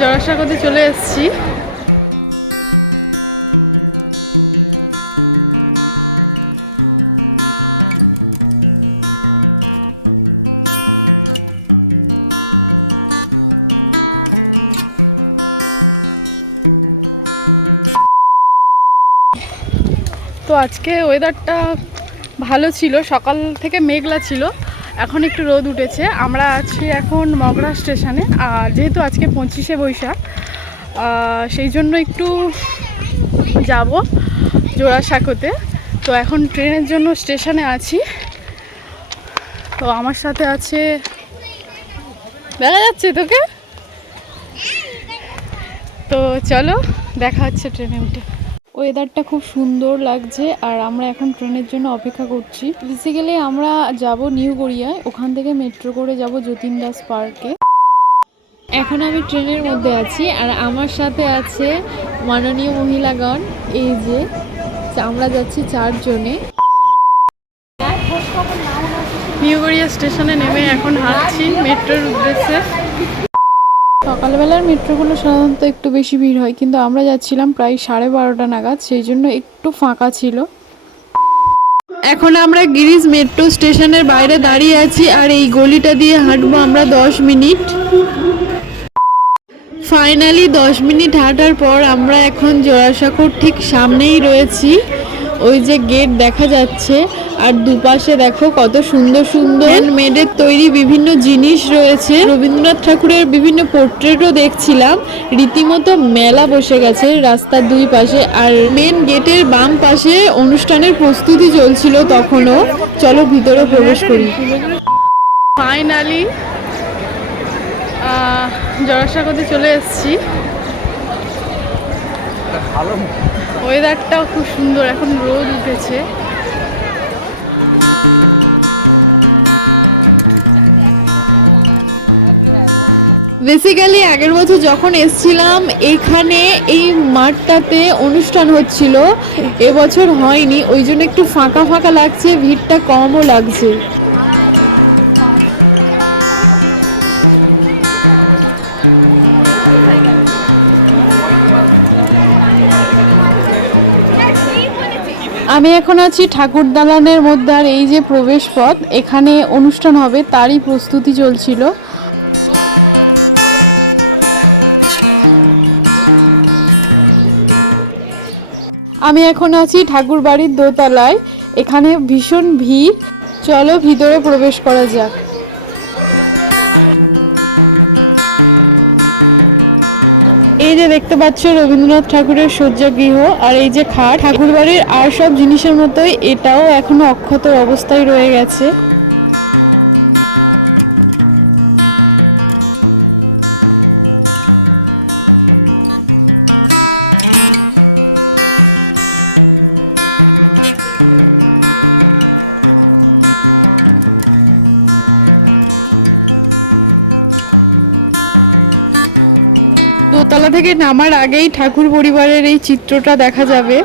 জোড়াসাঁকোতে চলে এসেছি। তো আজকে ওয়েদারটা ভালো ছিল, সকাল থেকে মেঘলা ছিল, এখন একটু রোদ উঠেছে। আমরা আছি এখন মগরা স্টেশনে, আর যেহেতু আজকে 25শে বৈশাখ সেই জন্য একটু যাব জোড়াসাঁকোতে। তো এখন ট্রেনের জন্য স্টেশনে আছি। তো আমার সাথে আছে, দেখা যাচ্ছে তোকে? তো চলো দেখা হচ্ছে ট্রেনে উঠে। ওয়েদারটা খুব সুন্দর লাগছে আর আমরা এখন ট্রেনের জন্য অপেক্ষা করছি। বেসিক্যালি আমরা যাব নিউ গড়িয়ায়, ওখান থেকে মেট্রো করে যাব যতীন দাস পার্কে। এখন আমি ট্রেনের মধ্যে আছি আর আমার সাথে আছে মাননীয় মহিলাগণ। এই যে আমরা যাচ্ছি 4 জনে। নিউ গড়িয়া স্টেশনে নেমে এখন হাঁটছি মেট্রোর উদ্দেশ্যে। সকালবেলার মেট্রোগুলো সাধারণত একটু বেশি ভিড় হয়, কিন্তু আমরা যাচ্ছিলাম প্রায় 12:30 নাগাদ, সেই জন্য একটু ফাঁকা ছিল। এখন আমরা গিরিশ মেট্রো স্টেশনের বাইরে দাঁড়িয়ে আছি আর এই গলিটা দিয়ে হাঁটবো আমরা 10 মিনিট। ফাইনালি 10 মিনিট হাঁটার পর আমরা এখন জোড়াসাঁকোর ঠিক সামনেই রয়েছি। ওই যে গেট দেখা যাচ্ছে, আর দুপাশে দেখো কত সুন্দর সুন্দর হ্যান্ডমেডের তৈরি বিভিন্ন জিনিস রয়েছে। রবীন্দ্রনাথ ঠাকুরের বিভিন্ন পোর্ট্রেটও দেখছিলাম। রীতিমতো মেলা বসে গেছে রাস্তার দুই পাশে, আর মেন গেটের বাম পাশে অনুষ্ঠানের প্রস্তুতি চলছিল তখনও। চলো ভিতরে প্রবেশ করি। ফাইনালি জোড়াসাঁকোতে চলে এসেছি। ওয়েদারটাও খুব সুন্দর, এখন রোদ উঠেছে। বেসিক্যালি আগের বছর যখন এসছিলাম এখানে এই মাঠটাতে অনুষ্ঠান হচ্ছিল, এবছর হয়নি, ওই জন্য একটু ফাঁকা ফাঁকা লাগছে, ভিড়টা কমও লাগছে। আমি এখন আছি ঠাকুর দালানের মধ্যে, আর এই যে প্রবেশ পথ, এখানে অনুষ্ঠান হবে তারই প্রস্তুতি চলছিল। আমি এখন আছি ঠাকুর বাড়ির দোতলায়, এখানে ভীষণ ভিড়। চলো ভিতরে প্রবেশ করা যাক। এই যে দেখতে পাচ্ছ রবীন্দ্রনাথ ঠাকুরের শয্যাগৃহ, আর এই যে খাট, ঠাকুর বাড়ির আর সব জিনিসের মতোই এটাও এখনো অক্ষত অবস্থায় রয়ে গেছে। দোতলা থেকে নামার আগেই ঠাকুর পরিবারের এই চিত্রটা দেখা যাবে।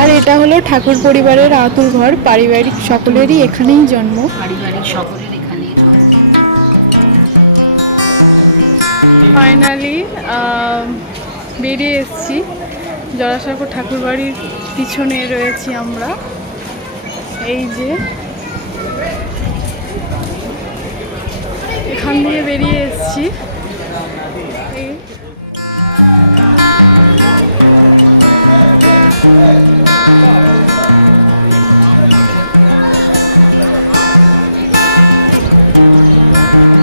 আর এটা হলো ঠাকুর পরিবারের আতুর ঘর, পারিবারিক সকলেরই এখানেই জন্ম। ফাইনালি বেরিয়ে এসেছি। জোড়াসাঁকো ঠাকুর বাড়ির পিছনে রয়েছি আমরা। এই যে এখান দিয়ে বেরিয়ে এসেছি।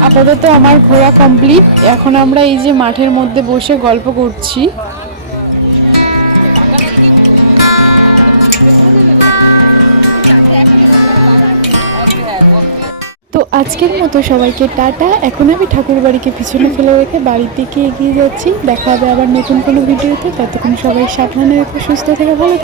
আপাতত আমার ঘোরা কমপ্লিট। এখন আমরা এই যে মাঠের মধ্যে বসে গল্প করছি। তো আজকের মতো সবাইকে টাটা। এখন আমি ঠাকুর বাড়িকে পিছনে ফেলে রেখে বাড়ির দিকে এগিয়ে যাচ্ছি। দেখা হবে আবার নতুন কোনো ভিডিওতে। ততক্ষণ সবাই সাবধানে রেখে সুস্থ থেকে ভালো